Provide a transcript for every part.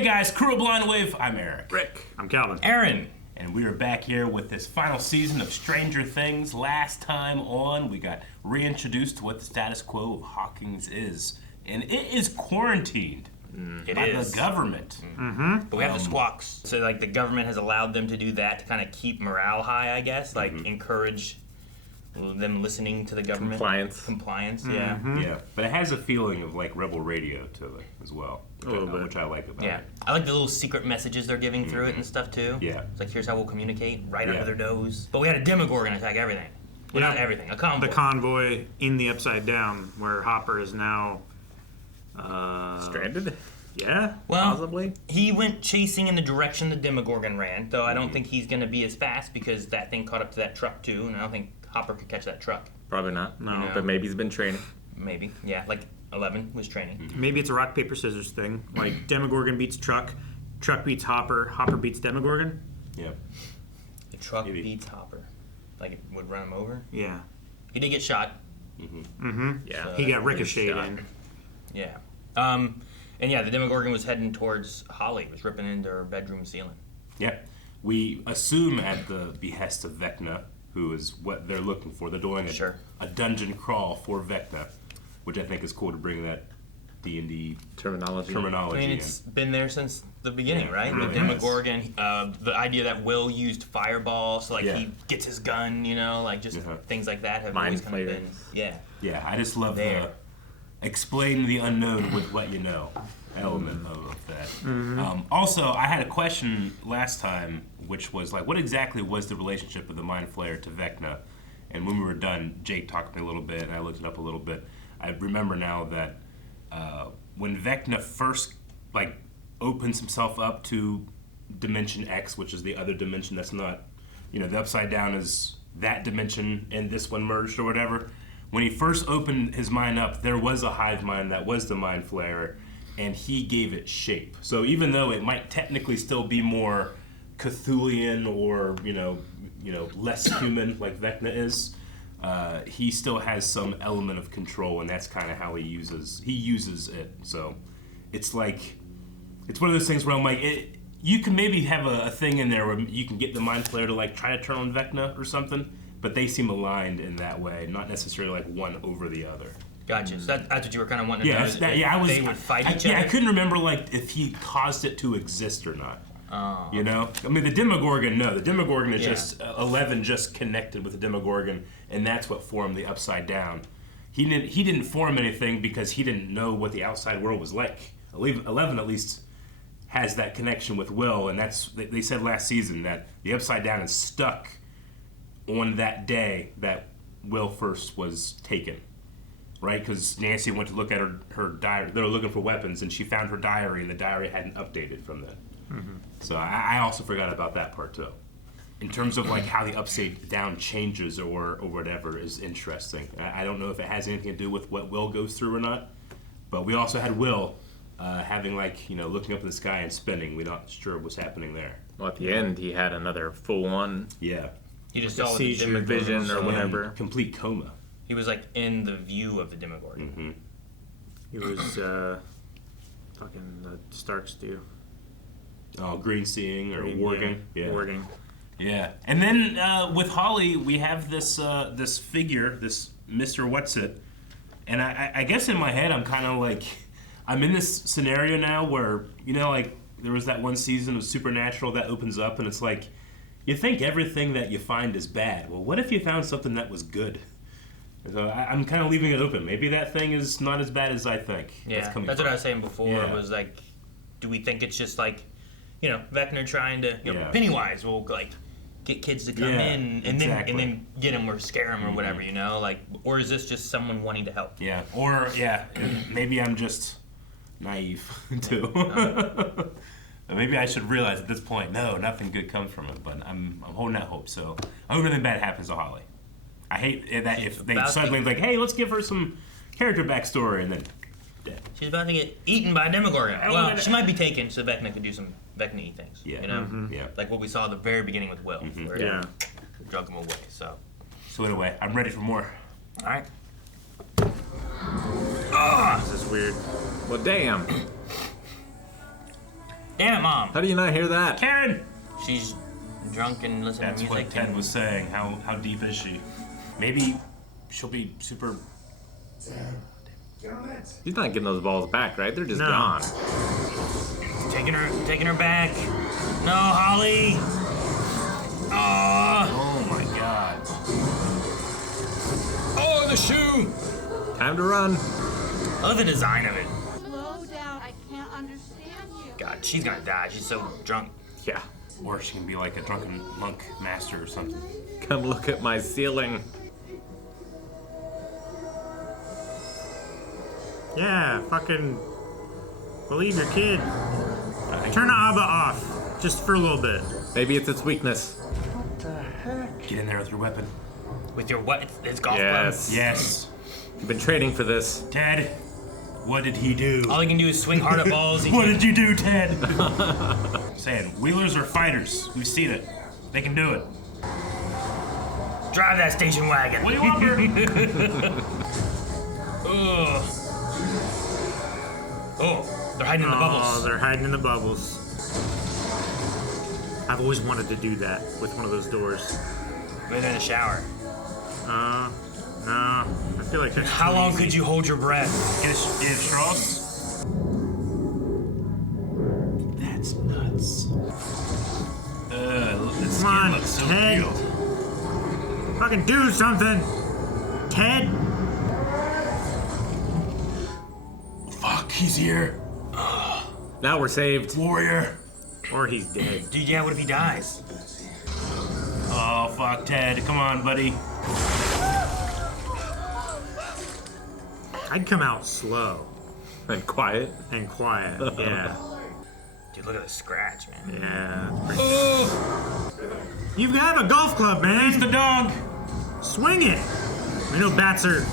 Hey guys, Crew of Blind Wave, I'm Eric. Rick. I'm Calvin. Aaron. And we are back here with this final season of Stranger Things. Last time on, we got reintroduced to what the status quo of Hawkins is. And it is quarantined by the government. Mm-hmm. But we have the squawks. So, like, the government has allowed them to do that to kind of keep morale high, I guess. Like, encourage them listening to the government. Compliance, yeah. Yeah, but it has a feeling of, like, rebel radio to it as well. Which I like about it. I like the little secret messages they're giving through it and stuff, too. Yeah. It's like, here's how we'll communicate, right under their nose. But we had a Demogorgon attack everything. Well, not everything, a convoy. The convoy in the Upside Down, where Hopper is now... stranded? Yeah, well, possibly. He went chasing in the direction the Demogorgon ran, though I don't think he's going to be as fast because that thing caught up to that truck, too, and I don't think Hopper could catch that truck. Probably not. No. You know? But maybe he's been training. Maybe, yeah, like 11 was training. Maybe it's a rock, paper, scissors thing. Like, Demogorgon beats Truck, Truck beats Hopper, Hopper beats Demogorgon. Yeah. The truck beats Hopper. Like, it would run him over? Yeah. He did get shot. Yeah. So He got ricocheted in. Yeah. And yeah, the Demogorgon was heading towards Holly. It was ripping into her bedroom ceiling. Yeah. We assume at the behest of Vecna, who is what they're looking for. They're doing a dungeon crawl for Vecna, which I think is cool to bring that D&D terminology I mean, it's been there since the beginning, right? Really the Demogorgon, the idea that Will used fireball, so like he gets his gun, you know, like just things like that have always kind of been. Yeah. Yeah, I just love the explain the unknown with what you know element of that. Also, I had a question last time, which was like, what exactly was the relationship of the Mind Flayer to Vecna? And when we were done, Jake talked to me a little bit, and I looked it up a little bit. I remember now that when Vecna first like opens himself up to Dimension X, which is the other dimension that's not, you know, the Upside Down is that dimension and this one merged or whatever. When he first opened his mind up, there was a hive mind that was the Mind Flayer, and he gave it shape. So even though it might technically still be more Cthulian or you know less human like Vecna is, he still has some element of control, and that's kind of how he uses it. So it's like it's one of those things where I'm like, you can maybe have a thing in there where you can get the Mind Flayer to like try to turn on Vecna or something. But they seem aligned in that way, not necessarily like one over the other. Gotcha. So that's what you were kind of wanting to know. They would fight each other? Yeah, I couldn't remember like if he caused it to exist or not. Oh. You know? I mean, the Demogorgon, no. The Demogorgon is just, 11 just connected with the Demogorgon, and that's what formed the Upside Down. He didn't form anything because he didn't know what the outside world was like. 11 at least has that connection with Will, and they said last season that the Upside Down is stuck on that day that Will first was taken, right? Because Nancy went to look at her diary. They were looking for weapons, and she found her diary, and the diary hadn't updated from then. So I also forgot about that part, too. In terms of like how the Upside Down changes or whatever is interesting. I don't know if it has anything to do with what Will goes through or not, but we also had Will having like, looking up in the sky and spinning. We're not sure what's happening there. Well, at the end, he had another full-on he just saw seizure vision or whatever. Complete coma. He was like in the view of the Demogorgon. He was fucking the Starks do. Oh, green seeing or warging. Yeah. Warging. Yeah. And then with Holly, we have this this figure, this Mr. What's-It. And I guess in my head, I'm kind of like, I'm in this scenario now where, like there was that one season of Supernatural that opens up and it's like, you think everything that you find is bad. Well, what if you found something that was good? So I'm kind of leaving it open. Maybe that thing is not as bad as I think. Yeah, that's what I was saying before. Yeah. Was like, do we think it's just like, Vecna trying to, Pennywise will like get kids to come in and then get them or scare them or whatever, like, or is this just someone wanting to help? Yeah, or maybe I'm just naive too. Maybe I should realize at this point, no, nothing good comes from it. But I'm holding out hope. So I hope nothing bad happens to Holly. I hate that if they suddenly like, hey, let's give her some character backstory, and then dead. She's about to get eaten by a Demogorgon. Well, she might be taken so Vecna can do some Vecna-y things. Yeah. Yeah. Like what we saw at the very beginning with Will. Where they drug him away. So anyway, I'm ready for more. All right. This is weird. Well, damn. Damn it, Mom. How do you not hear that? Karen! She's drunk and listening That's to music. what Ted was saying. How deep is she? Maybe she'll be super... He's not getting those balls back, right? They're just No. gone. Taking her back. No, Holly. Oh my god. Oh, the shoe. Time to run. I love the design of it. Slow down. I can't understand you. God, she's gonna die. She's so drunk. Yeah. Or she can be like a drunken monk master or something. Come look at my ceiling. Yeah, fucking believe your kid. Turn the Abba off, just for a little bit. Maybe it's its weakness. Get in there with your weapon. With your what? His golf Yes. Yes. You've been training for this. Ted, what did he do? club. All he can do is swing hard at balls. What did you do, Ted? Saying, Wheelers are fighters. We've seen it. They can do it. Drive that station wagon. What do you want, Bert? Ugh. Oh, they're hiding in the Oh, bubbles. they're hiding in the bubbles. I've always wanted to do that with one of those doors. Maybe they're in the shower. No. I feel like that's How too long easy. could you hold your breath? Get straws? That's nuts. The skin Come on, looks so Ted. real. Fucking do something, Ted. Fuck, he's here. Now we're saved. Warrior. Or he's dead. Dude, yeah, what if he dies? Oh, fuck, Ted. Come on, buddy. I'd come out slow And quiet. and quiet. Yeah. Dude, look at the scratch, man. Yeah. Pretty... Oh, You have a golf club, He's the man. dog. Swing it. We know bats are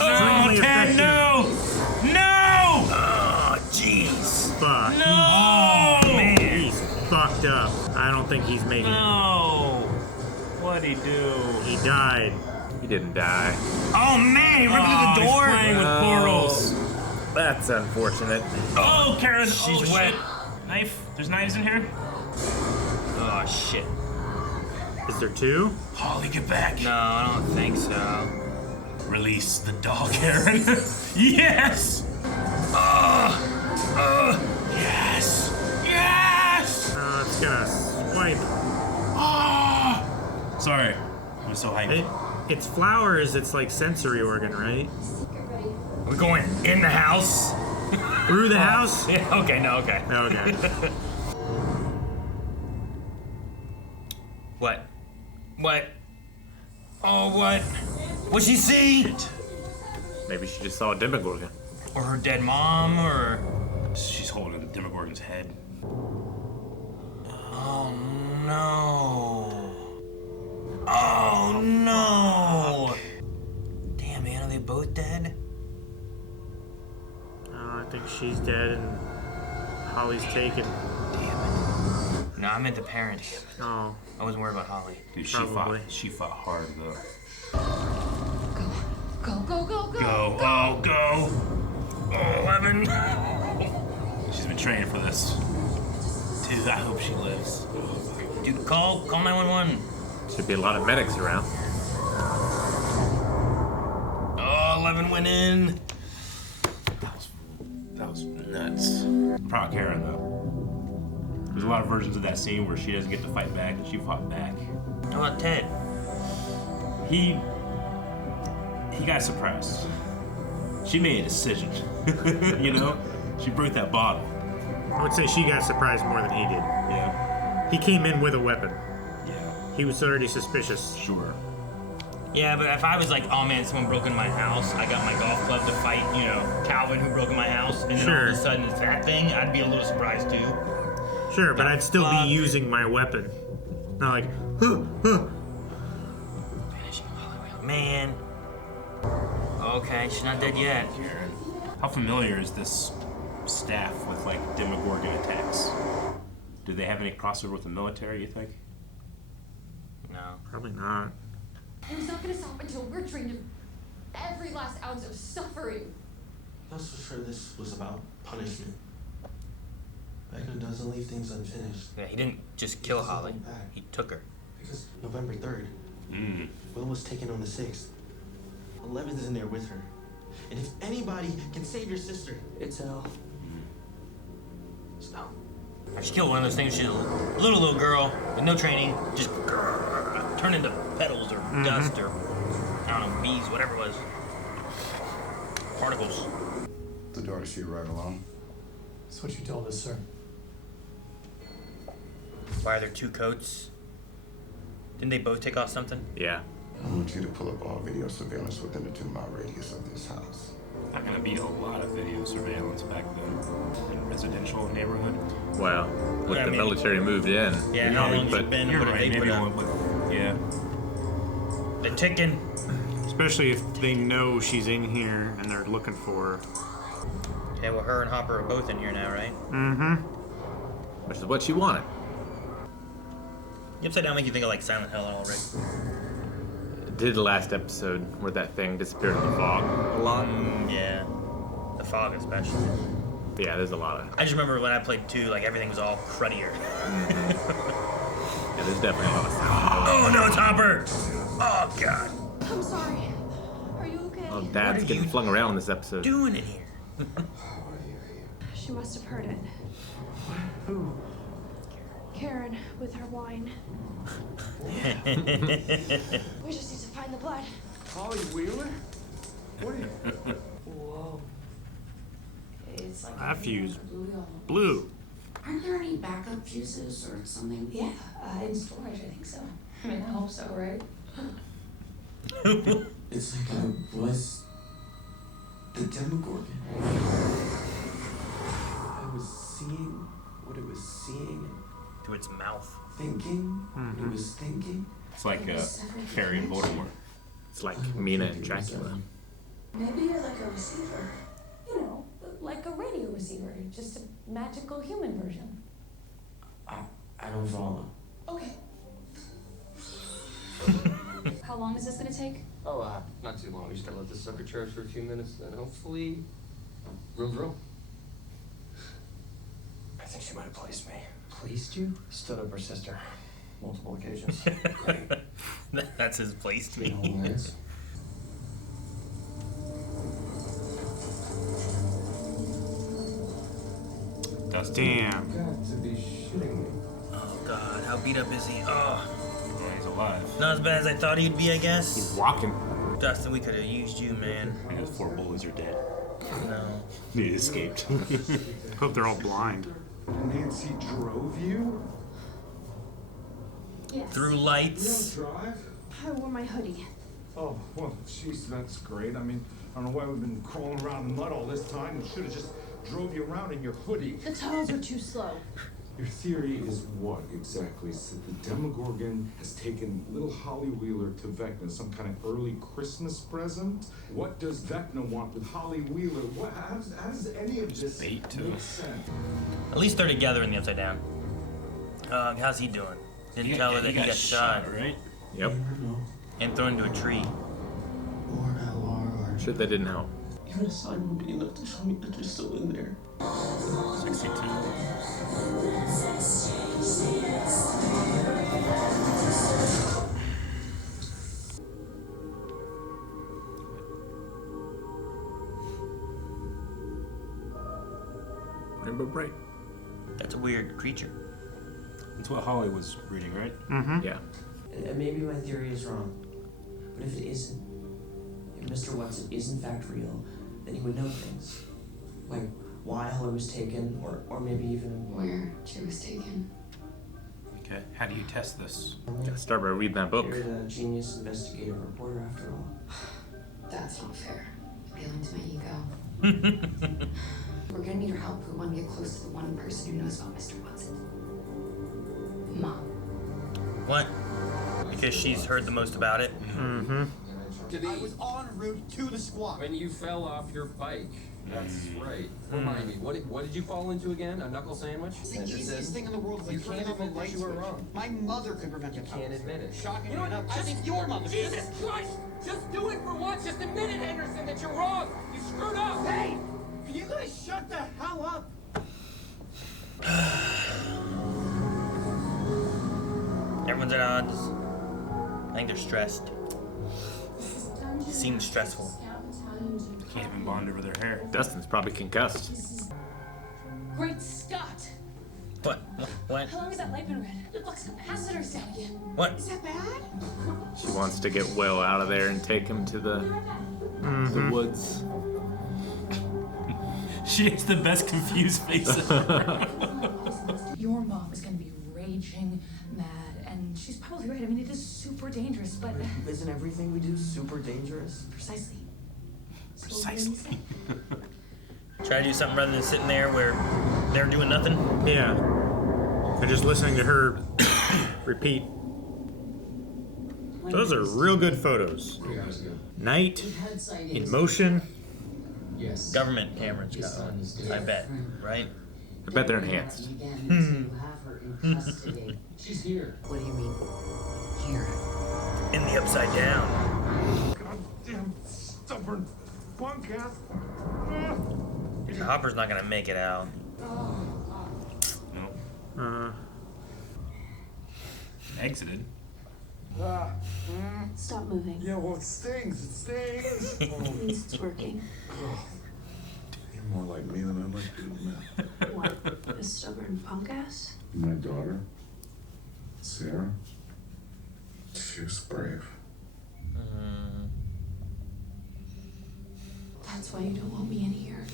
Oh, extremely Ted, effective. no! No! oh, jeez. Fuck. No! Man. He's fucked up. I don't think he's making it. No! What'd he do? He died. He didn't die. Oh, man, he ripped through the He's door. playing with No. portals. That's unfortunate. Oh, Karen. She's oh, wet. shit. Knife? There's knives in here? Oh, shit. Is there two? Holly, get back. No, I don't think so. Release the dog, Karen. Yes! Yes! Yes! It's gonna swipe. Ah! Sorry. I'm so hyped. It's flowers. It's like sensory organ, right? Are we going in the house? Through the house? Yeah, okay, no, okay. Okay. What? What? Oh, what? What'd she see? Maybe she just saw a Demogorgon. Or her dead mom, or... She's holding the Demogorgon's head. Oh, no. Oh, no. Damn, man, are they both dead? I think she's dead and Holly's taken. No, I meant the parents. Oh, I wasn't worried about Holly. Dude, Probably. she fought hard, though. Go, go, go, go. Go, oh, go! Oh, 11. She's been training for this. Dude, I hope she lives. Dude, call 911. Should be a lot of medics around. Oh, 11 went in. That was nuts. Proud of Karen, though. There's a lot of versions of that scene where she doesn't get to fight back, and she fought back. How about Ted? He got suppressed. She made a decision. You know? She broke that bottle. I would say she got surprised more than he did. Yeah. He came in with a weapon. Yeah. He was already suspicious. Sure. Yeah, but if I was like, oh man, someone broke into my house, I got my golf club to fight, Calvin who broke in my house, and then all of a Sure. sudden it's that thing, I'd be a little surprised too. Sure, but I'd still fuck. be using my weapon. Not like, huh, huh. Vanishing of Holly Wheeler. Man. Okay, she's not dead yet. Karen. How familiar is this staff with, like, Demogorgon attacks? Do they have any crossover with the military, you think? No. Probably not. It was not going to stop until we're trained in every last ounce of suffering. That's for sure this was about punishment. Vecna doesn't leave things unfinished. Yeah, he didn't just kill Holly. He took her. Because November 3rd, Will was taken on the 6th. 11th is in there with her. And if anybody can save your sister, it's Elle. So, She killed one of those things. She's a little girl with no training, just turn into petals or dust or I don't know, bees, whatever it was. Particles. The daughter she arrived alone. That's what you told us, sir. Why are there 2 coats? Didn't they both take off something? Yeah. I want you to pull up all video surveillance within the 2-mile radius of this house. Not gonna be a lot of video surveillance back then in a residential neighborhood. Well, with Yeah, I the mean- military moved in. Yeah, how long has it been? You're What did right. they Maybe put up? one with They're ticking. Especially if they know she's in here and they're looking for her. Okay, well, her and Hopper are both in here now, right? Which is what she wanted. The Upside Down make you think of like Silent Hill and all, right? Did the last episode where that thing disappeared in the fog a lot. Yeah. The fog, especially. But yeah, there's a lot of. I just remember when I played 2, like everything was all cruddier. Yeah, there's definitely a lot of sound. Oh no, it's Hopper! Oh god. I'm sorry. Are you okay? Oh, Dad's getting flung around in this episode. Doing it here. She must have heard it. who? Karen with her wine. We just need to find the blood. Holly Wheeler? What are you? Whoa. It's like That fuse. blue almost. Blue. Aren't there any backup fuses or something? Yeah, in storage, I think so. I mean, I hope so, right? It's like I was the Demogorgon. I was seeing what it was seeing To its mouth. and thinking what it was thinking. It's like Harry and Voldemort. It's like Mina and Dracula. Maybe you're like a receiver. You know, like a radio receiver, just a magical human version. I don't follow. Okay. How long is this gonna take? Oh, not too long. We just gotta let this sucker charge for a few minutes, then hopefully, room. I think she might have placed me. Placed you? Stood up her sister. Multiple occasions. Great. That's his place to You know me. who is? Dustin. Damn. Got to be shitting me. Oh god, how beat up is he? Oh, Yeah, he's alive. not as bad as I thought he'd be, I He's guess. walking. Dustin, we could have used you, man. And his 4 bullies are dead. No. He escaped. Hope they're all blind. Nancy drove you? Yes. Through lights. Drive? I wore my hoodie. Oh, well, jeez, that's great. I mean, I don't know why we've been crawling around in mud all this time. We should have just drove you around in your hoodie. The tunnels are too slow. Your theory is what exactly? So the Demogorgon has taken little Holly Wheeler to Vecna, some kind of early Christmas present? What does Vecna want with Holly Wheeler? What, how does any of this bait, too. make sense? At least they're together in the Upside Down. How's he doing? Didn't tell her that he got shot. right? Yep. Never know. And thrown into a tree. Or LR or... Shit, that didn't help. Even a sign would be enough to show me that they're still in there. 62. Rainbow Bright. That's a weird creature. That's what Holly was reading, right? Yeah. And maybe my theory is wrong, but if it isn't, if Mr. Watson is in fact real, then he would know things. Like why Holly was taken, or maybe even Where she was taken. Okay. How do you test this? Gotta start by reading that book. You're the genius investigative reporter after all. That's not fair. Appealing to my ego. We're gonna need her help if we want to get close to the one person who knows about Mr. Watson. Mom. What? Because she's heard the most about it? Mm-hmm. I was en route to the squad. When you fell off your bike. That's right. Remind me, what did you fall into again? A knuckle sandwich? It's the easiest thing in the world. You can't admit that you were wrong. My mother could prevent You it. can't admit it. Shocking enough, I think your mother. Jesus Christ! Just do it for once. Just admit it, Henderson, that you're wrong. You screwed up. Hey! Can you guys shut the hell up? Everyone's at odds. I think they're stressed. Seems stressful. Can't even bond over their hair. Dustin's probably concussed. Great Scott! What? How long has that light been red? The flux capacitor's down again. What? Is that bad? She wants to get Will out of there and take him to the woods. She has the best confused face ever. Your mom is gonna be raging mad, and she's probably right. I mean, it is super dangerous, but... Isn't everything we do super dangerous? Precisely. Precisely. Try to do something rather than sitting there where they're doing nothing. Yeah. They're just listening to her repeat. Those are real good photos. Night, in motion. Yes. Government cameras going, I bet, right? I bet they're enhanced. She's here. What do you mean? Here. In the upside down. Goddamn stubborn punk ass. Hopper's not gonna make it out. Nope. Exited. Stop moving. Yeah, well, it stings. It stings. It means it's working. You're more like me than I like you, man. What? A stubborn punk ass? My daughter, Sarah, she was brave. That's why you don't want me in here.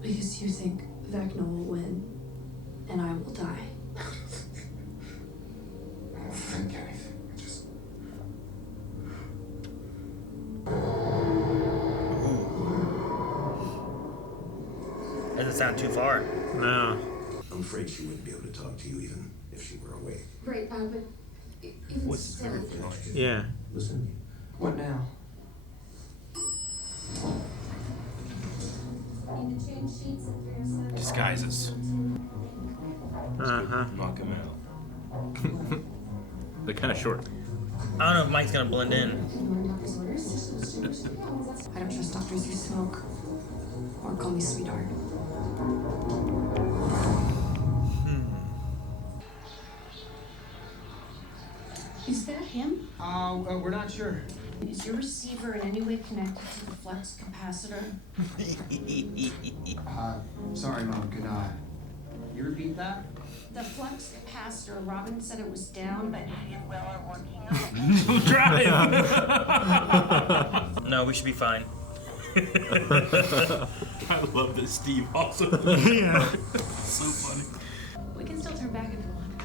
Because you think Vecna will win, and I will die. I don't think anything. I just. Doesn't sound too far. No. I'm afraid she wouldn't be able to talk to you even if she were awake. Right, but even still... Yeah. Listen. What now? Disguises. Uh-huh. Knock him out. They're kind of short. I don't know if Mike's gonna blend in. I don't trust doctors who smoke. Or call me sweetheart. Is that him? We're not sure. Is your receiver in any way connected to the flux capacitor? Sorry, Mom, could you repeat that? The flux capacitor, Robin said it was down, but he and Will are working on it. Drive! No, we should be fine. I love that Steve also. Yeah. So funny. We can still turn back if you want.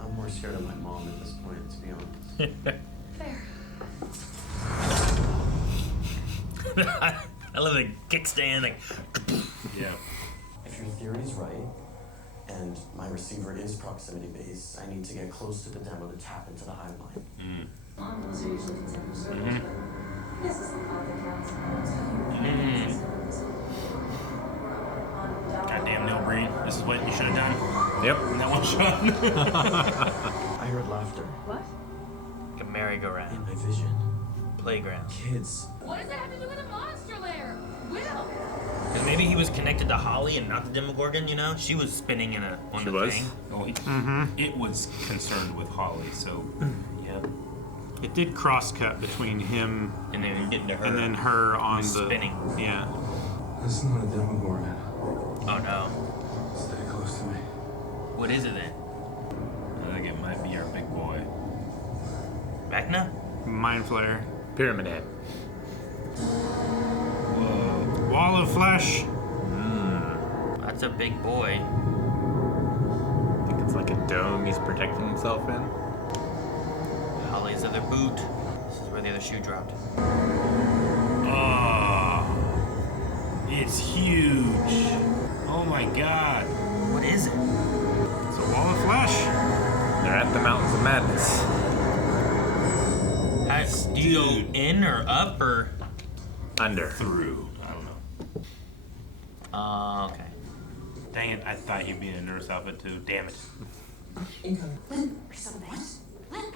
I'm more scared of my mom at this point, to be honest. Fair. I love the kickstand. Like, Yeah. If your theory's right, and my receiver is proximity based, I need to get close to the demo to tap into the hive mind. Goddamn Neil Breen. This is what you should have done. Yep. In that one shot. I heard laughter What? a merry-go-round. in my vision. Playground. Kids. What does that have to do with a monster lair? Will! Because maybe he was connected to Holly and not the Demogorgon, you know? She was spinning in on She the was? thing. Oh, it was concerned with Holly, so yeah. It did cross-cut between him And then getting to her. and then her on was the... spinning. Yeah. This is not a Demogorgon. Oh no. Stay close to me. What is it then? I think it might be our big boy. Vecna? Mind flare. Pyramid Head. Whoa. Wall of flesh. That's a big boy. I think it's like a dome he's protecting himself in. Holly's other boot. This is where the other shoe dropped. Oh, it's huge. Oh my god. What is it? It's a wall of flesh. They're at the Mountains of Madness. Do you go in or up or? Under. Through. I don't know. Okay. Dang it, I thought you'd be in a nurse outfit too. Damn it. Incoming. Lynn, or something. What? Lynn?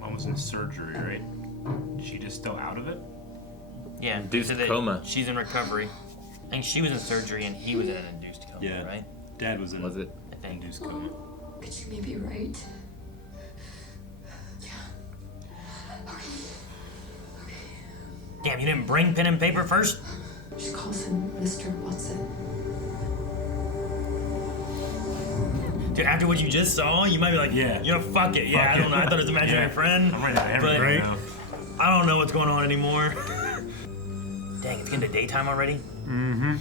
Mom was in surgery, right? Is she just still out of it? Yeah. Induced so that coma. She's in recovery. I think she was in surgery and he was in an induced coma, Yeah. right? Dad was in Was it? I think. induced coma. Could you maybe write? Damn, you didn't bring pen and paper first? She calls him Mr. Watson. Dude, after what you just saw, you might be like, fuck it. Yeah, I don't know. I thought it was an imaginary friend. I'm right out of everything now. I don't know what's going on anymore. Dang, it's getting to daytime already? Mm-hmm.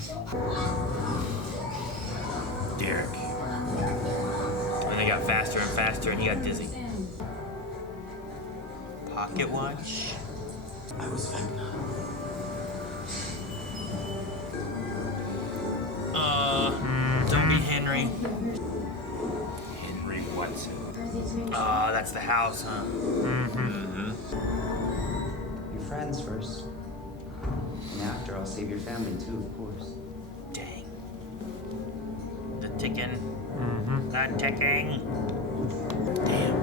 Derek. And they got faster and faster, and he got dizzy. Pocket watch? I was Vecna. Don't be Henry. Henry Watson. Oh, that's the house, huh? Your friends first. And after, I'll save your family too, of course. Dang. The ticking. The ticking. Damn.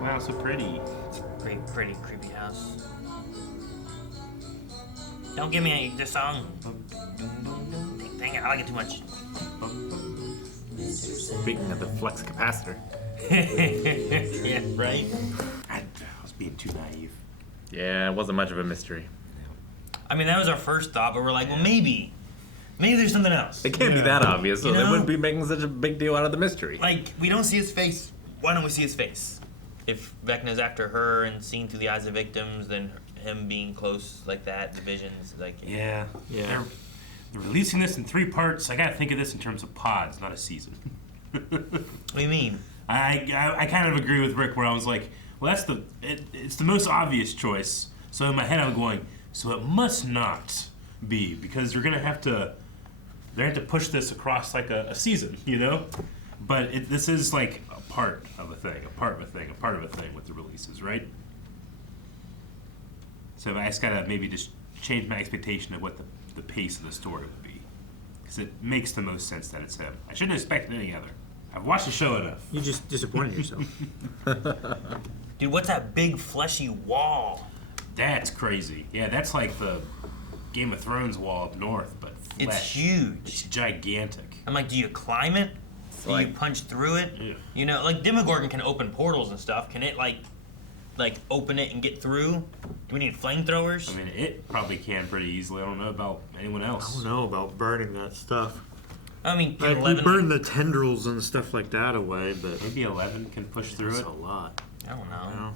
Wow, so pretty. It's a pretty creepy house. Don't give me this song. Dang it, I like it too much. Speaking of the flux capacitor. Yeah, right? I was being too naive. Yeah, it wasn't much of a mystery. I mean, that was our first thought, but we're like, well, maybe there's something else. It can't be that obvious, so You they know? wouldn't be making such a big deal out of the mystery. Like, we don't see his face. Why don't we see his face? If Vecna's after her and seen through the eyes of victims, then him being close like that, the visions, like... Yeah. They're releasing this in 3 parts. I gotta think of this in terms of pods, not a season. What do you mean? I kind of agree with Rick where I was like, well, it's the most obvious choice. So in my head I'm going, so it must not be, because they're gonna have to push this across like a season, you know? But this is like a part of a thing, a part of a thing, a part of a thing with the releases, right? So I just gotta maybe just change my expectation of what the pace of the story would be. Because it makes the most sense that it's him. I shouldn't expect any other. I've watched the show enough. You just disappointed yourself. Dude, what's that big fleshy wall? That's crazy. Yeah, that's like the Game of Thrones wall up north, but flesh. It's huge. It's gigantic. I'm like, do you climb it? Do you punch through it? Yeah. You know, like Demogorgon can open portals and stuff. Can it like open it and get through? Do we need flamethrowers? I mean, it probably can pretty easily. I don't know about anyone else. I don't know about burning that stuff. I mean, like, 11... we burn the tendrils and stuff like that away, but maybe 11 can push through that's it. a lot. I don't know. You know?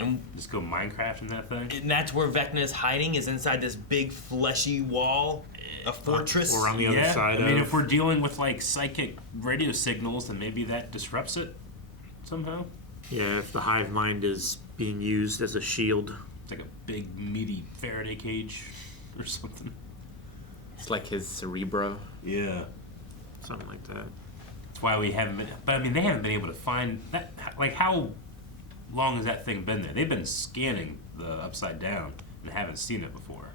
And just go Minecraft in that thing. And that's where Vecna is hiding, is inside this big fleshy wall, a fortress. Or on the other side. I mean, if we're dealing with like psychic radio signals, then maybe that disrupts it somehow. Yeah, if the hive mind is being used as a shield. It's like a big meaty Faraday cage or something. It's like his cerebro. Yeah. Something like that. That's why we haven't been... But, I mean, they haven't been able to find... that. Like, how long has that thing been there? They've been scanning the Upside Down and haven't seen it before.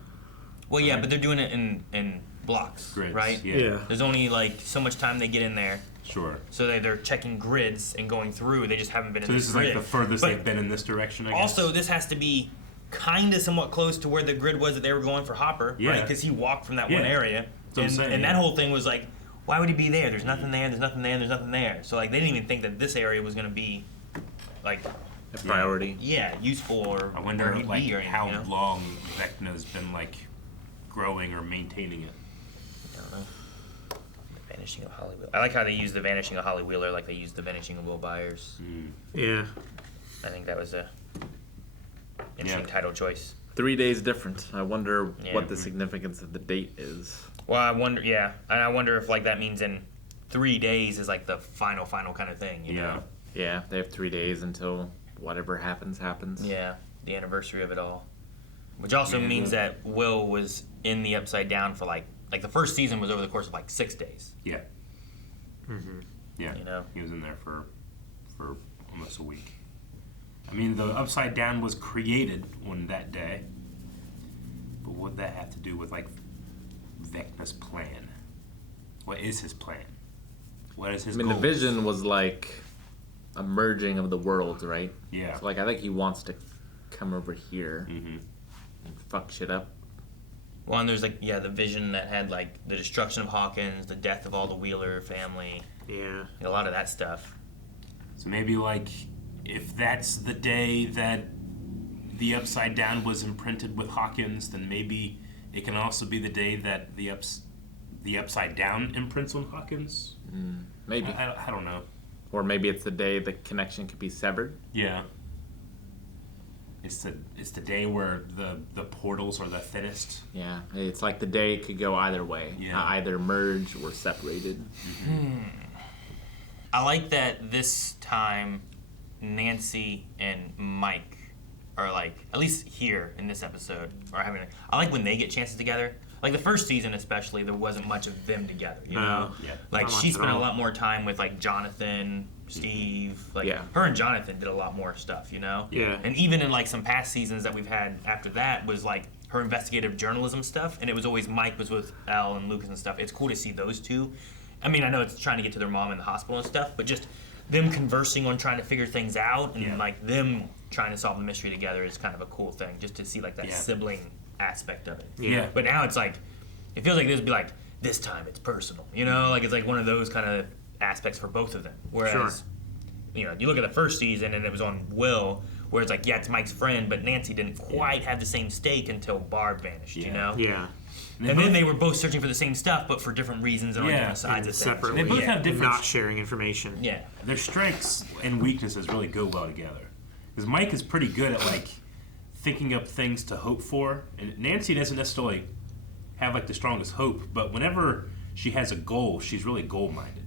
Well, yeah, but they're doing it in blocks, Grids, right? yeah. There's only, like, so much time they get in there. Sure. So they're checking grids and going through. They just haven't been in So this this is grid. like the furthest But they've been in this direction, I guess? also, this has to be kind of somewhat close to where the grid was that they were going for Hopper, Yeah. right? Because he walked from that one area. That's what I'm saying, and yeah. that whole thing was like, why would he be there? There's nothing there, there's nothing there, there's nothing there. So, like, they didn't even think that this area was going to be, like... a priority. Yeah, useful or I wonder, where he'd like, be or anything, how you know? long Vecna's been, like, growing or maintaining it. I don't know. The Vanishing of Holly Wheeler. I like how they use the Vanishing of Holly Wheeler like they used the Vanishing of Will Byers. Yeah. I think that was a interesting title choice. 3 days different. I wonder Yeah. what the significance of the date is. Well, I wonder, yeah. And I wonder if, like, that means in 3 days is, like, the final kind of thing, you know? Yeah, they have 3 days until whatever happens. Yeah, the anniversary of it all. Which also means that Will was in the Upside Down for, like the first season was over the course of, like, 6 days. Yeah. Mm-hmm. Yeah. You know? He was in there for almost a week. I mean, the Upside Down was created on that day. But what would that have to do with, like, Vecna's plan? What is his plan? What is his the goals? vision was like a merging of the worlds, right? Yeah. So, like, I think he wants to come over here. Mm-hmm. fuck shit up. Well, and there's like the vision that had like the destruction of Hawkins, the death of all the Wheeler family. Yeah. A lot of that stuff. So maybe like if that's the day that the Upside Down was imprinted with Hawkins, then maybe it can also be the day that the Upside Down imprints on Hawkins. Maybe. I don't know. Or maybe it's the day the connection could be severed. Yeah. It's the day where the portals are the thinnest. Yeah, it's like the day could go either way. Yeah. Either merge or separated. I like that this time Nancy and Mike are like, at least here in this episode, are having. I like when they get chances together. Like the first season, especially, there wasn't much of them together. You know, like she spent a lot more time with like Jonathan, Steve. Like her and Jonathan did a lot more stuff. You know. Yeah. And even in like some past seasons that we've had after that was like her investigative journalism stuff, and it was always Mike was with Elle and Lucas and stuff. It's cool to see those two. I mean, I know it's trying to get to their mom in the hospital and stuff, but just them conversing on trying to figure things out and like them trying to solve the mystery together is kind of a cool thing. Just to see like that sibling aspect of it. Yeah. But now it's like, it feels like this would be like, this time it's personal. You know, like it's like one of those kind of aspects for both of them. Whereas, you know, you look at the first season and it was on Will, where it's like, it's Mike's friend, but Nancy didn't quite have the same stake until Barb vanished, you know? Yeah. And then they were both searching for the same stuff, but for different reasons and on different sides of things. Separately. They both have different... Not sharing information. Yeah. Their strengths and weaknesses really go well together. Because Mike is pretty good at, like, thinking up things to hope for. And Nancy doesn't necessarily have, like, the strongest hope. But whenever she has a goal, she's really goal-minded.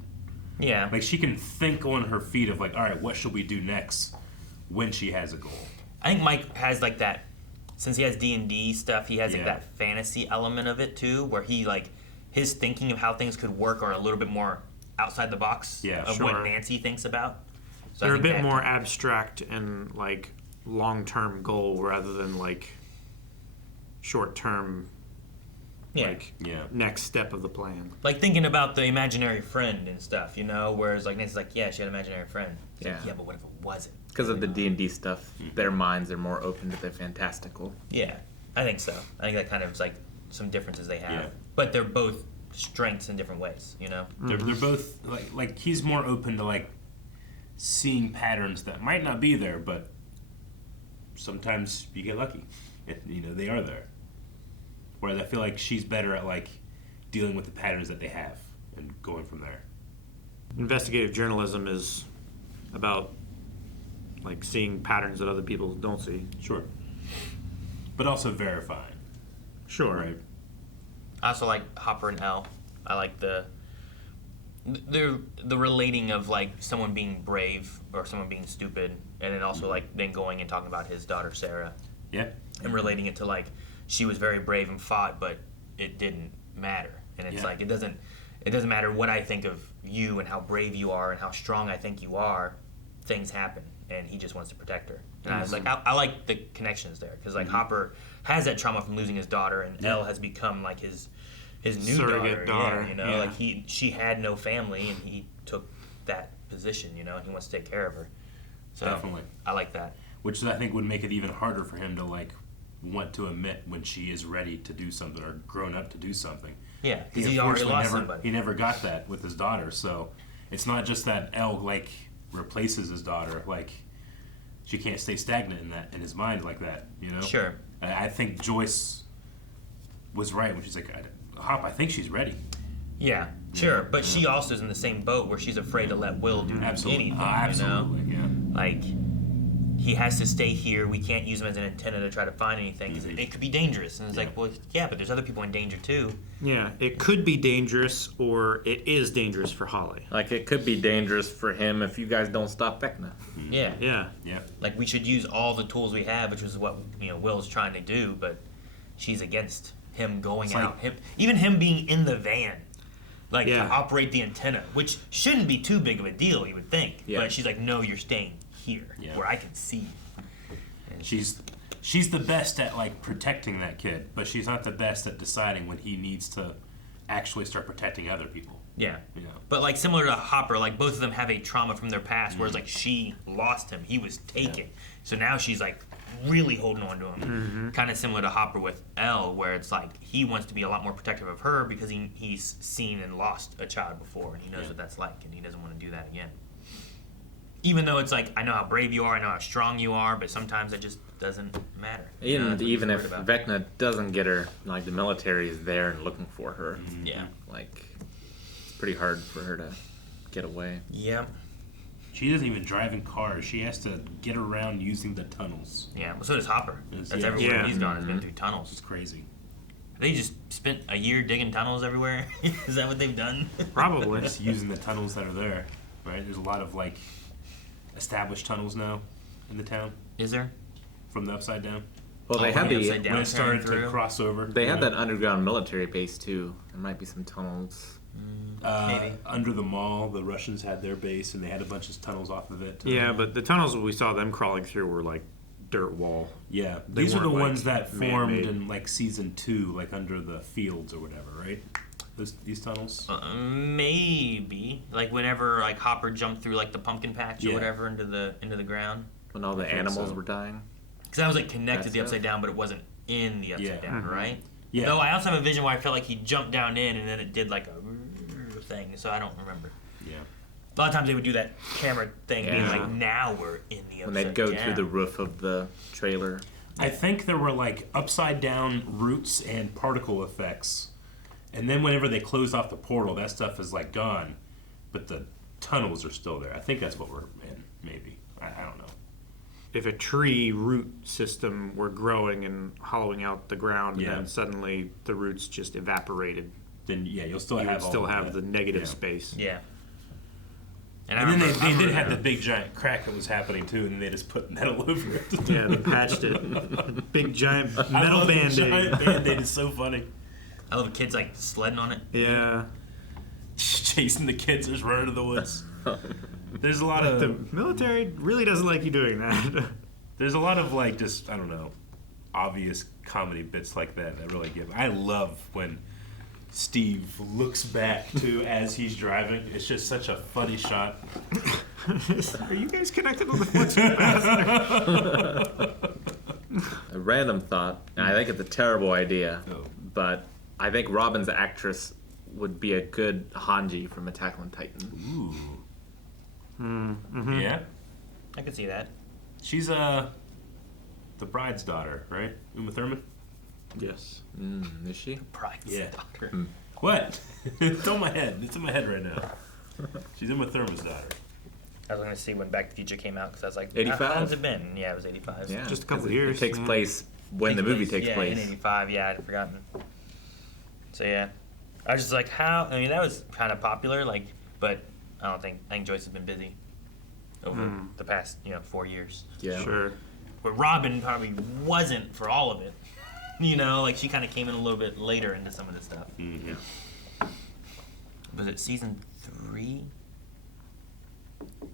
Yeah. Like, she can think on her feet of, like, all right, what should we do next when she has a goal? I think Mike has, like, that... Since he has D&D stuff, he has like that fantasy element of it too, where he like his thinking of how things could work are a little bit more outside the box of what Nancy thinks about. So they're a bit more abstract and like long-term goal rather than like short-term next step of the plan. Like thinking about the imaginary friend and stuff, you know, whereas like Nancy's like, she had an imaginary friend. It's like, but what if it wasn't? Because of the D&D stuff, their minds are more open to the fantastical. Yeah, I think so. I think that kind of is like some differences they have. But they're both strengths in different ways, you know? They're both, like he's more open to, like, seeing patterns that might not be there, but sometimes you get lucky. You know, they are there. Whereas I feel like she's better at, like, dealing with the patterns that they have and going from there. Investigative journalism is about... like seeing patterns that other people don't see. Sure. But also verifying. Sure. Right. I also like Hopper and Elle. I like the relating of like someone being brave or someone being stupid, and then also like then going and talking about his daughter Sarah. Yeah. And relating it to like she was very brave and fought, but it didn't matter. And it's like it doesn't matter what I think of you and how brave you are and how strong I think you are. Things happen. And he just wants to protect her. And I was like, I like the connections there because like Hopper has that trauma from losing his daughter, and Elle has become like his new surrogate daughter. Yeah, you know, like she had no family, and he took that position. You know, and he wants to take care of her. So definitely, I like that. Which I think would make it even harder for him to like want to admit when she is ready to do something or grown up to do something. Yeah, because he already lost somebody. He never got that with his daughter, so it's not just that Elle like replaces his daughter, like she can't stay stagnant in his mind like that, you know? Sure. I think Joyce was right when she's like, Hop, I think she's ready. Yeah, sure, but she also is in the same boat where she's afraid to let Will do anything. Absolutely, you know? Like, he has to stay here. We can't use him as an antenna to try to find anything because it could be dangerous. And it's like, well, yeah, but there's other people in danger too. Yeah, it could be dangerous, or it is dangerous for Holly. Like, it could be dangerous for him if you guys don't stop Vecna. Yeah. Yeah. Like, we should use all the tools we have, which is what, you know, Will's trying to do, but she's against him going out. Even him being in the van, like, to operate the antenna, which shouldn't be too big of a deal, you would think. Yeah. But she's like, no, you're staying here, where I can see. And she's the best at like protecting that kid, but she's not the best at deciding when he needs to actually start protecting other people. Yeah. You know. But like similar to Hopper, like both of them have a trauma from their past, whereas like she lost him, he was taken. So now she's like really holding on to him. Kind of similar to Hopper with Elle, where it's like he wants to be a lot more protective of her because he's seen and lost a child before, and he knows what that's like, and he doesn't want to do that again. Even though it's like, I know how brave you are, I know how strong you are, but sometimes it just doesn't matter. Even if Vecna doesn't get her, like, the military is there and looking for her. Yeah. Like, it's pretty hard for her to get away. Yeah. She doesn't even drive in cars. She has to get around using the tunnels. Yeah, well, so does Hopper. That's everywhere he's gone. Has been through tunnels. It's crazy. They just spent a year digging tunnels everywhere. Is that what they've done? Probably. Just using the tunnels that are there, right? There's a lot of, like, established tunnels now in the town. Is there? From the Upside Down. Well, they had when it started to cross over. They had that underground military base too. There might be some tunnels. Maybe. Under the mall, the Russians had their base, and they had a bunch of tunnels off of it. Yeah, but the tunnels we saw them crawling through were like dirt wall. Yeah, They these are the weren't, like, ones that formed man-made. in like season 2, like under the fields or whatever, right? These tunnels. Maybe like whenever like Hopper jumped through like the pumpkin patch or Yeah. whatever into the ground. When all the animals were dying. Because that was like connected to the That's Upside Down, but it wasn't in the Upside Down, Mhm. right? Yeah. Though I also have a vision where I felt like he jumped down in and then it did like a thing, so I don't remember. Yeah. A lot of times they would do that camera thing, being Yeah. like, now we're in the Upside When they'd go Down. through the roof of the trailer. I think there were like upside down roots and particle effects, and then whenever they closed off the portal, that stuff is like gone, but the tunnels are still there. I think that's what we're in. Maybe I don't know. If a tree root system were growing and hollowing out the ground, Yeah. and then suddenly the roots just evaporated, then yeah, you'll still you have would still all of have that. the negative Yeah. space. Yeah. And then they did have the big giant crack that was happening too, and then they just put metal over it. Yeah, they patched it. Big giant I metal love the band-aid. giant band-aid is so funny. I love kids like sledding on it. Yeah. Chasing the kids, just running to the woods. There's a lot of The military really doesn't like you doing that. There's a lot of like just I don't know, obvious comedy bits like that that really give. I love when Steve looks back to as he's driving. It's just such a funny shot. Are you guys connected on the Flux capacitor? A random thought, and I think it's a terrible idea, Oh. but I think Robin's actress would be a good Hanji from Attack on Titan. Ooh. Mm-hmm. Yeah. I could see that. She's the bride's daughter, right? Uma Thurman. Yes. Is she? Bride's Yeah. daughter. What? It's on my head. It's in my head right now. She's Uma Thurman's daughter. I was going to see when Back to the Future came out because I was like, 85? how long's it been? Yeah, it was 85. Yeah. Just a couple It years. takes yeah. place when the movie takes yeah, place. in 85, yeah, I'd forgotten. So yeah. I was just like, how? I mean, that was kind of popular, like, but I think Joyce has been busy over the past, 4 years. Yeah. Sure. But Robin probably wasn't for all of it. Like she kind of came in a little bit later into some of this stuff. Mm-hmm. Was it season 3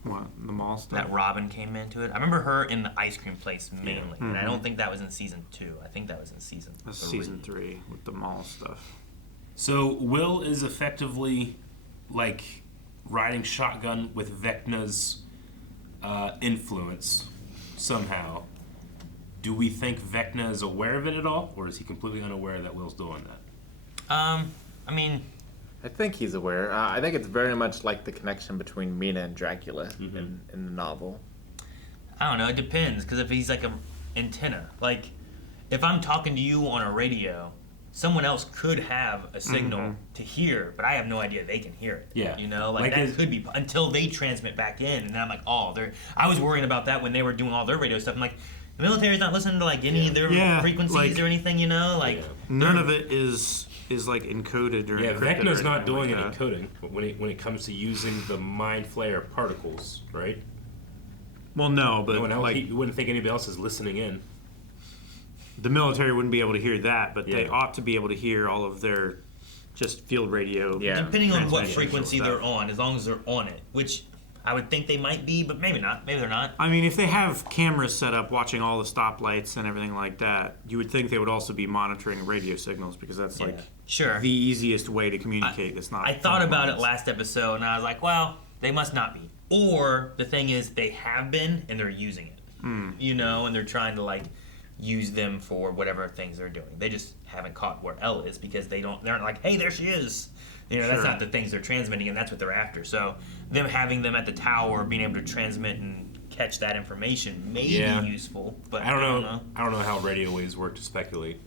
What, the mall stuff? that Robin came into it? I remember her in the ice cream place mainly, and I don't think that was in season 2. I think that was in season That's 3. season 3 with the mall stuff. So Will is effectively like riding shotgun with Vecna's influence somehow. Do we think Vecna is aware of it at all, or is he completely unaware that Will's doing that? I mean, I think he's aware. I think it's very much like the connection between Mina and Dracula in the novel. I don't know. It depends, because if he's like an antenna, like if I'm talking to you on a radio, someone else could have a signal to hear, but I have no idea they can hear it. Yeah. Like that could be until they transmit back in, and then I'm like, oh, I was worrying about that when they were doing all their radio stuff. I'm like, the military's not listening to like any of their frequencies like, or anything, like none of it is like encoded or Yeah, encrypted Vecna's or not anything doing like any that. coding when it comes to using the mind flayer particles, right? Well, no, but No one else, like you wouldn't think anybody else is listening in. the military wouldn't be able to hear that, but they Yeah. ought to be able to hear all of their just field radio. Yeah. depending on what transmission frequency stuff. they're on, as long as they're on it, which I would think they might be, but maybe not. Maybe they're not. I mean, if they have cameras set up watching all the stoplights and everything like that, you would think they would also be monitoring radio signals because that's like Sure. the easiest way to communicate. It's not. I thought about it phone last episode, and I was like, well, they must not be. Or the thing is, they have been, and they're using it. you know, and they're trying to like use them for whatever things they're doing. They just haven't caught where Elle is because they aren't like, hey, there she is. You know, that's not the things they're transmitting, and that's what they're after. So them having them at the tower, being able to transmit and catch that information may be useful, but I don't know. I don't know how radio waves work to speculate.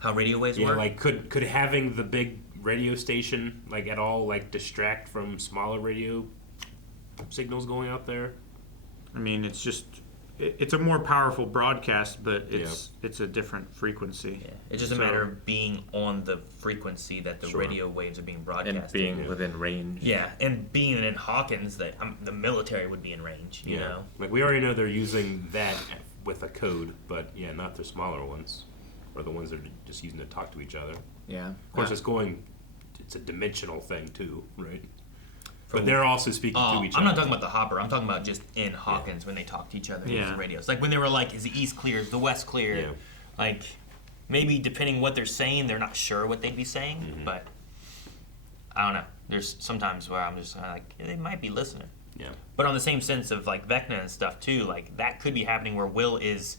How radio waves work? Like could having the big radio station like at all like distract from smaller radio signals going out there? I mean, it's a more powerful broadcast, but it's a different frequency. Yeah. It's just a matter of being on the frequency that the radio waves are being broadcast. And being within range. Yeah, and being in Hawkins, that the military would be in range, you know? Like, we already know they're using that with a code, but, not the smaller ones. Or the ones that are just using to talk to each other. Yeah. Of course, it's a dimensional thing, too, right? But they're also speaking to each other. I'm not talking about the Hopper. I'm talking about just in Hawkins when they talk to each other using radios. Like when they were like, is the East clear? Is the West clear? Yeah. Like, maybe depending what they're saying, they're not sure what they'd be saying. But I don't know. There's sometimes where I'm just like, they might be listening. Yeah. But on the same sense of like Vecna and stuff too, like that could be happening where Will is,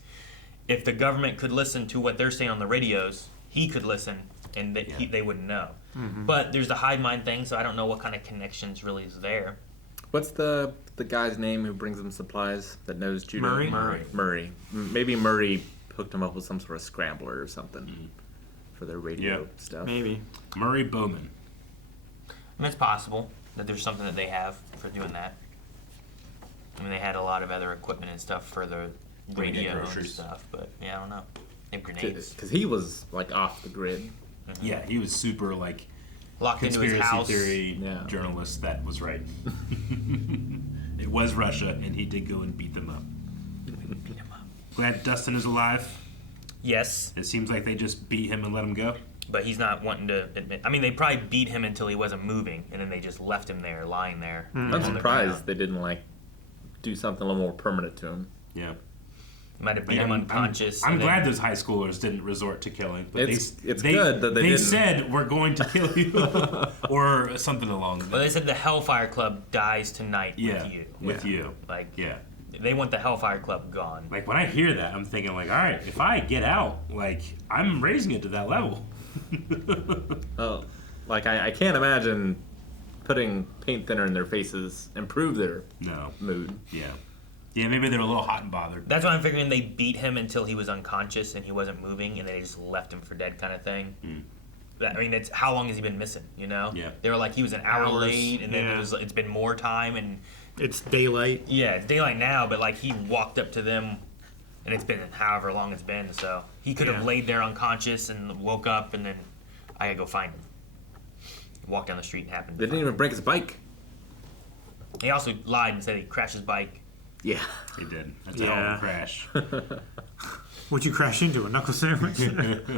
if the government could listen to what they're saying on the radios, he could listen and they wouldn't know. But there's the hive mind thing, so I don't know what kind of connections really is there. What's the guy's name who brings them supplies that knows judo? Murray. Maybe Murray hooked him up with some sort of scrambler or something for their radio stuff. Maybe. Murray Bowman. I mean, it's possible that there's something that they have for doing that. I mean, they had a lot of other equipment and stuff for the radio and stuff, but I don't know. They have grenades. Because he was like off the grid. Yeah, he was super like locked into his house. Conspiracy theory journalist. That was right. It was Russia, and he did go and beat them up. Glad Dustin is alive. Yes. It seems like they just beat him and let him go. But he's not wanting to admit. I mean, they probably beat him until he wasn't moving, and then they just left him there, lying there. I'm surprised they didn't like do something a little more permanent to him. Yeah. Might have beat him unconscious. I'm glad those high schoolers didn't resort to killing. But it's good that they didn't. They said, we're going to kill you. Or something along Well, they said the Hellfire Club dies tonight with you. With you. Like, they want the Hellfire Club gone. Like, when I hear that, I'm thinking, like, all right, if I get out, like, I'm raising it to that level. Like, I can't imagine putting paint thinner in their faces improve their mood. Yeah. Yeah, maybe they're a little hot and bothered. That's why I'm figuring they beat him until he was unconscious and he wasn't moving, and they just left him for dead, kind of thing. I mean, it's how long has he been missing? You know? Yeah. They were like he was an hour late, and then it's been more time, and it's daylight. Yeah, it's daylight now, but like he walked up to them, and it's been however long it's been. So he could have laid there unconscious and woke up, and then I gotta go find him. Walk down the street and happened. They didn't even break his bike. He also lied and said he crashed his bike. Yeah. He did. That's a hell of a crash. What'd you crash into? A knuckle sandwich?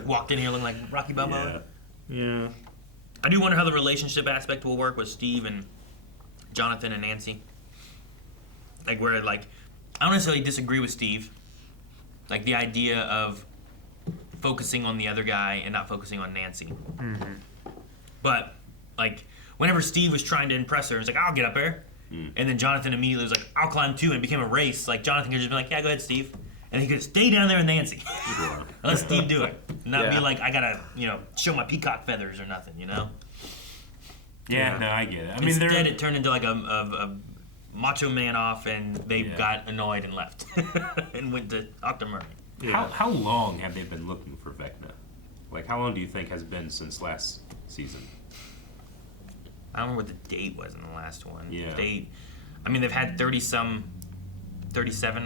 Walked in here looking like Rocky Balboa. Yeah. I do wonder how the relationship aspect will work with Steve and Jonathan and Nancy. Like where like I don't necessarily disagree with Steve. Like the idea of focusing on the other guy and not focusing on Nancy. But like whenever Steve was trying to impress her, it's like, I'll get up there. And then Jonathan immediately was like, I'll climb too, and it became a race. Like Jonathan could just be like, yeah, go ahead, Steve. And he could stay down there with Nancy. Let Steve do it. Not be like, I gotta, show my peacock feathers or nothing, Yeah, no, I get it. I mean, instead it turned into like a macho man off, and they got annoyed and left and went to Dr. Murray. Yeah. How long have they been looking for Vecna? Like, how long do you think has been since last season? I don't remember what the date was in the last one. Yeah. I mean, they've had 37,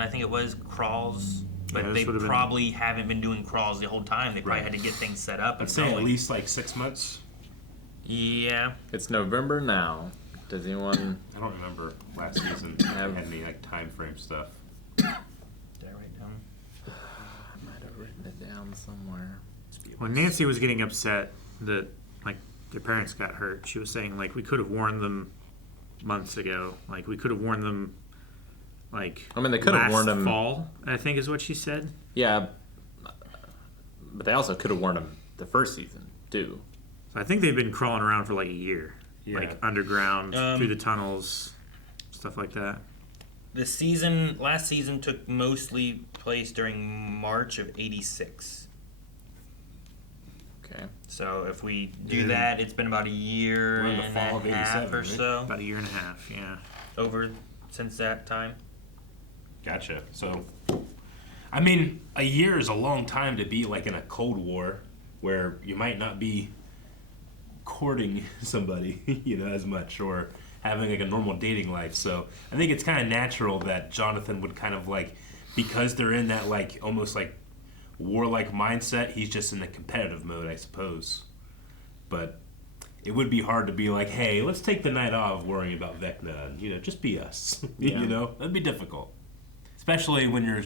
I think it was, crawls. But they probably haven't been doing crawls the whole time. They probably had to get things set up. I'd say at least like 6 months. Yeah. It's November now. Does anyone... I don't remember last season had any like time frame stuff. Did I write down? I might have written it down somewhere. When Nancy was getting upset that like their parents got hurt, she was saying like we could have warned them months ago. Like we could have warned them. Like I mean, they could have warned them fall. I think is what she said. Yeah, but they also could have warned them the first season too. So I think they've been crawling around for like a year, Yeah. like underground through the tunnels, stuff like that. last season took mostly place during March of '86. Okay. So if we do that, it's been about a year We're in the and fall of a half 87, or right? so. About a year and a half, yeah. Over since that time. Gotcha. So, I mean, a year is a long time to be like in a Cold War where you might not be courting somebody, as much, or having like a normal dating life. So I think it's kind of natural that Jonathan would kind of like, because they're in that like almost like warlike mindset, he's just in the competitive mode, I suppose. But it would be hard to be like, hey, let's take the night off worrying about Vecna and, just be us. That'd be difficult. Especially when you're,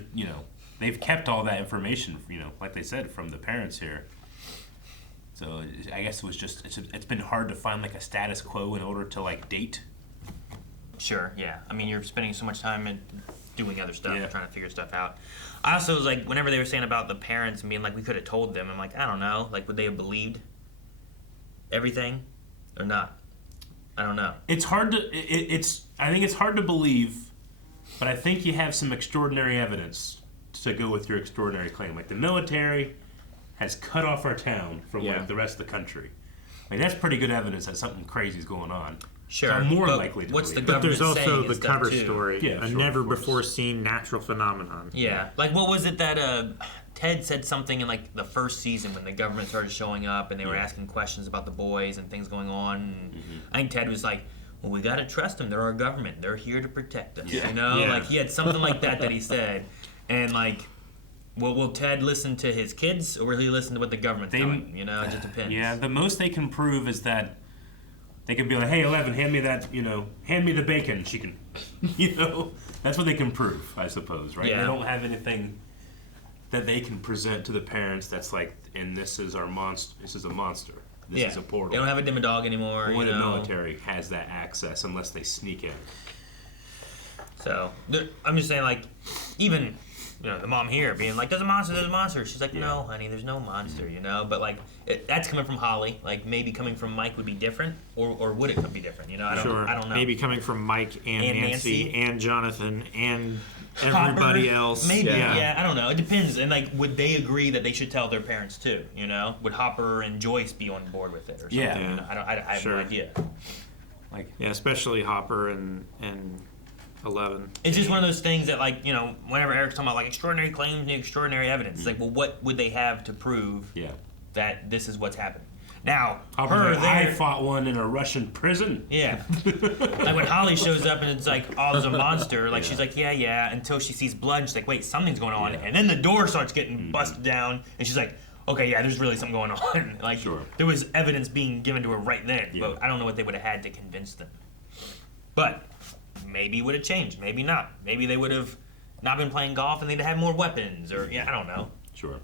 they've kept all that information, like they said, from the parents here. So I guess it's been hard to find like a status quo in order to like date. Sure, yeah. I mean, you're spending so much time doing other stuff, trying to figure stuff out. I also was like, whenever they were saying about the parents and being like, we could have told them, I'm like, I don't know. Like, would they have believed everything or not? I don't know. It's hard to, I think it's hard to believe, but I think you have some extraordinary evidence to go with your extraordinary claim. Like the military has cut off our town from like the rest of the country. Like that's pretty good evidence that something crazy is going on. Sure. So I'm more likely to what's believe the it. But there's government also saying the and stuff, cover too? story, Yeah, a sure, never of course. before seen natural phenomenon. Yeah. Like, what was it that Ted said something in, like, the first season when the government started showing up and they were asking questions about the boys and things going on? And I think Ted was like, well, we got to trust them. They're our government. They're here to protect us, Like, he had something like that he said. And, like, well, will Ted listen to his kids or will he listen to what the government's telling him? It just depends. Yeah, the most they can prove is that they can be like, hey, 11, hand me that, hand me the bacon. She can, that's what they can prove, I suppose, right? Yeah. They don't have anything that they can present to the parents that's like, and this is our monster. This is a monster. This is a portal. They don't have a dimmer dog anymore. Or the military has that access unless they sneak in. So, I'm just saying, like, even, the mom here being like, there's a monster. She's like, no, honey, there's no monster, But, like, that's coming from Holly. Like, maybe coming from Mike would be different, or would it be different? I don't know. Maybe coming from Mike and Nancy and Jonathan and Hopper, everybody else. Maybe, yeah, I don't know. It depends. And, like, would they agree that they should tell their parents, too, Would Hopper and Joyce be on board with it or something? Yeah. I have no idea. Like, especially Hopper and 11. It's just one of those things that, like, whenever Eric's talking about, like, extraordinary claims and extraordinary evidence, it's like, well, what would they have to prove that this is what's happening? Now, I fought one in a Russian prison. Yeah. Like, when Holly shows up and it's like, oh, there's a monster, like, she's like, yeah, until she sees blood, she's like, wait, something's going on. And then the door starts getting busted down, and she's like, okay, yeah, there's really something going on. Like, there was evidence being given to her right then, but I don't know what they would have had to convince them. But maybe it would have changed. Maybe not. Maybe they would have not been playing golf and they'd have more weapons. Or, I don't know. Sure.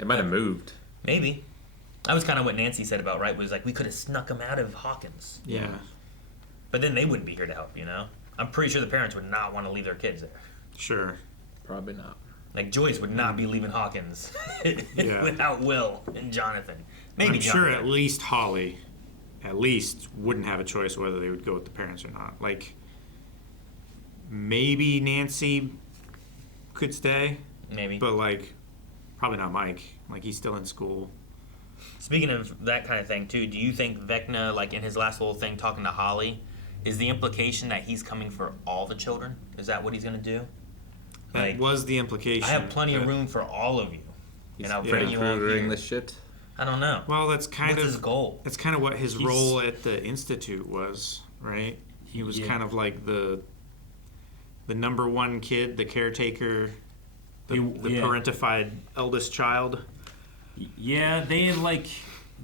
It might have moved. Maybe. That was kind of what Nancy said about, right? Was like, we could have snuck them out of Hawkins. Yeah. But then they wouldn't be here to help, I'm pretty sure the parents would not want to leave their kids there. Sure. Probably not. Like, Joyce would not be leaving Hawkins without Will and Jonathan. Maybe I'm Jonathan. sure at least Holly, wouldn't have a choice whether they would go with the parents or not. Like, maybe Nancy could stay. Maybe. But, like, probably not Mike. Like, he's still in school. Speaking of that kind of thing, too, do you think Vecna, like, in his last little thing talking to Holly, is the implication that he's coming for all the children? Is that what he's going to do? That was the implication. I have plenty of room for all of you. He's and I'll bring you all here. the shit. I don't know. Well, that's kind What's of his goal. That's kind of what his role at the Institute was, right? He was kind of like the number one kid, the caretaker, the parentified eldest child. Yeah, they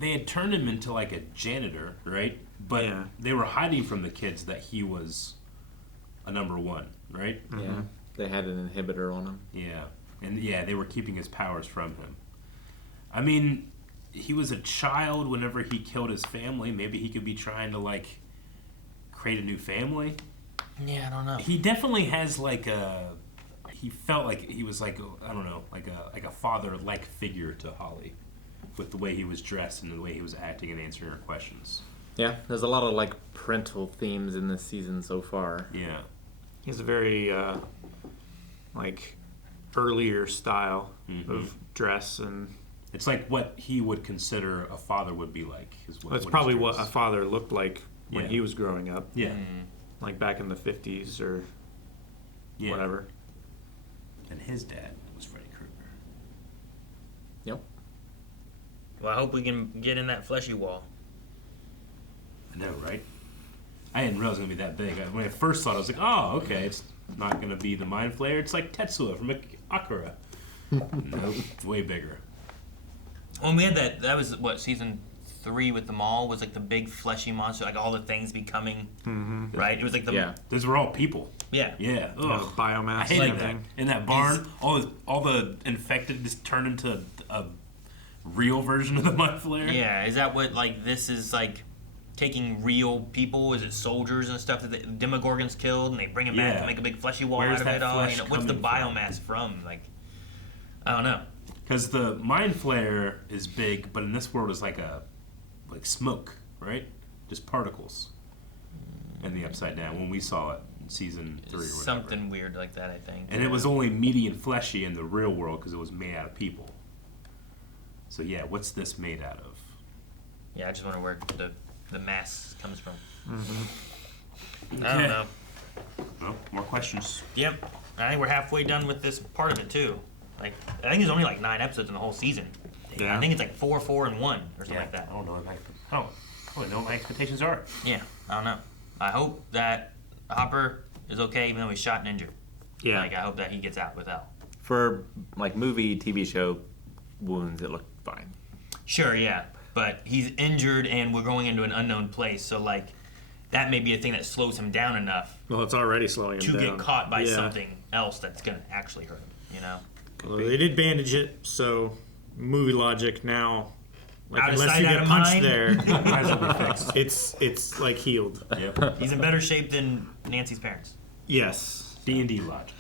had turned him into like a janitor, right? But they were hiding from the kids that he was a number one, right? Yeah, they had an inhibitor on him. Yeah, and they were keeping his powers from him. I mean, he was a child whenever he killed his family. Maybe he could be trying to like create a new family. Yeah, I don't know. He definitely has like he felt like he was like, I don't know, like a father-like figure to Holly, with the way he was dressed and the way he was acting and answering her questions. Yeah, there's a lot of like parental themes in this season so far. Yeah. He has a very like earlier style of dress, and it's like what he would consider a father would be like. It's probably what a father looked like when he was growing up. Yeah. Like back in the 50s or whatever. And his dad was Freddy Krueger. Yep. Well, I hope we can get in that fleshy wall. I know, right? I didn't realize it was going to be that big. When I first saw it, I was like, oh, okay, it's not going to be the Mind Flayer. It's like Tetsuo from Akira. Nope, it's way bigger. When we had that was, what, season 3 with them all, was like the big fleshy monster, like all the things becoming, right? It was like the... Yeah, those were all people. Yeah. Yeah. Ugh. Biomass. I hated that. In that barn, all the infected just turned into a real version of the Mind Flayer. Yeah, is that what, like, this is, like, taking real people? Is it soldiers and stuff that the Demogorgons killed, and they bring them back to make a big fleshy wall out of it all? You know, what's the biomass from? Like, I don't know. Because the Mind Flayer is big, but in this world it's like smoke, right? Just particles in the Upside Down when we saw it in season 3 or whatever. Something weird like that, I think. And it was only meaty and fleshy in the real world because it was made out of people. So yeah, what's this made out of? Yeah, I just wonder where the mass comes from. Okay. I don't know. Well, more questions. Yep. I think we're halfway done with this part of it too. Like, I think there's only like 9 episodes in the whole season. Yeah. I think it's like 4, 4, and 1 or something like that. I don't know what my expectations are. Yeah, I don't know. I hope that Hopper is okay even though he's shot and injured. Yeah. Like, I hope that he gets out without. For like movie, TV show wounds, it looked fine. Sure, yeah. But he's injured and we're going into an unknown place, so like that may be a thing that slows him down enough Well, it's already slowing him to down. get caught by something else that's gonna actually hurt him, you know? Well, they did bandage it, so movie logic now. Like, Out of unless sight, you out get of punched mind. there, Might as well be fixed. it's like healed. Yep. He's in better shape than Nancy's parents. Yes. D&D logic.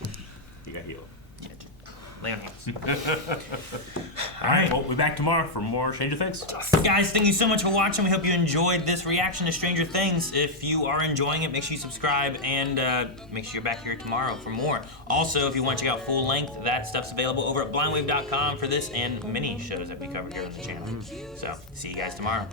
You got healed. Yeah, lay on hands. All right, well, we'll be back tomorrow for more Stranger Things. Guys, thank you so much for watching. We hope you enjoyed this reaction to Stranger Things. If you are enjoying it, make sure you subscribe and make sure you're back here tomorrow for more. Also, if you want to check out full length, that stuff's available over at blindwave.com for this and many shows that we cover here on the channel. So, see you guys tomorrow.